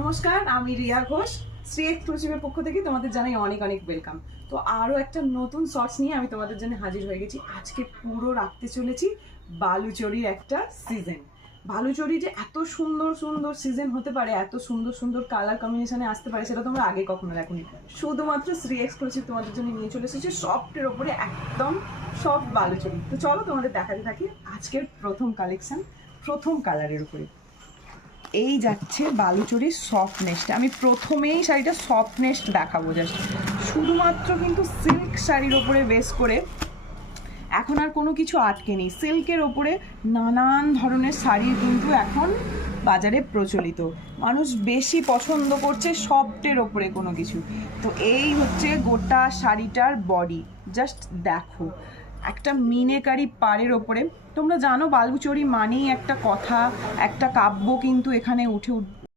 নমস্কার, আমি রিয়া ঘোষ। শ্রী এক্সক্লুসিভের পক্ষ থেকে তোমাদের জানাই অনেক অনেক ওয়েলকাম। তো আরও একটা নতুন শর্টস নিয়ে আমি তোমাদের জন্য হাজির হয়ে গেছি। আজকে পুরো রাখতে চলেছি বালুচরীর একটা সিজন। বালুচরী যে এত সুন্দর সুন্দর সিজন হতে পারে, এত সুন্দর সুন্দর কালার কম্বিনেশনে আসতে পারে, সেটা তোমরা আগে কখনো দেখোনি। শুধুমাত্র শ্রী এক্সক্লুসিভ তোমাদের জন্য নিয়ে চলে এসেছে সফটের ওপরে একদম সফট বালুচরী। তো চলো তোমাদের দেখাতে থাকি আজকের প্রথম কালেকশন, প্রথম কালারের উপরে। এই যাচ্ছে বালুচরীর সফটনেসটা। আমি প্রথমেই শাড়িটা সফটনেস দেখাবো জাস্ট, শুধুমাত্র কিন্তু সিল্ক শাড়ির ওপরে বেস করে। এখন আর কোনো কিছু আটকে নেই, সিল্কের ওপরে নানান ধরনের শাড়ি কিন্তু এখন বাজারে প্রচলিত। মানুষ বেশি পছন্দ করছে সফটের ওপরে কোনো কিছু। তো এই হচ্ছে গোটা শাড়িটার বডি, জাস্ট দেখো, একটা মিনেকারি পাড়ের ওপরে। তোমরা জানো বালুচরী মানেই একটা কথা, একটা কাব্য কিন্তু এখানে